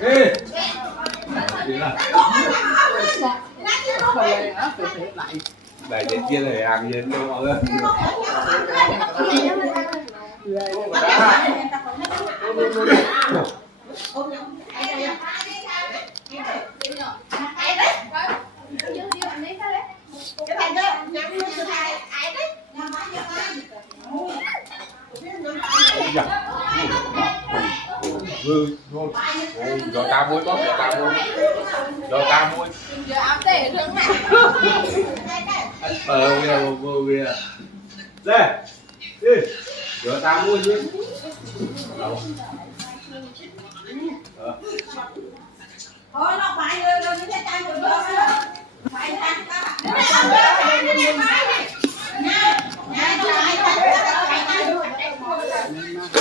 Ê. Để trên kia để hàng gì cho mọi người. Rồi ta muối bóp, rồi ta muối. Giờ áo tể được này. Vừa đây, đi, rồi ta muối chứ. Thôi nó phải rồi những cái chai của nó phải ăn ta.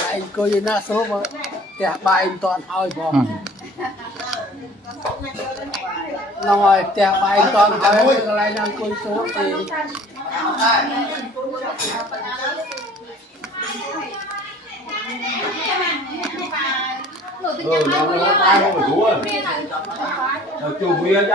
Anh coi như na số mà tè bài anh toàn hỏi bỏ rồi tè bài anh toàn hỏi cái này đang coi số thì nó ai không phải chú ơi. Chủ bia chứ.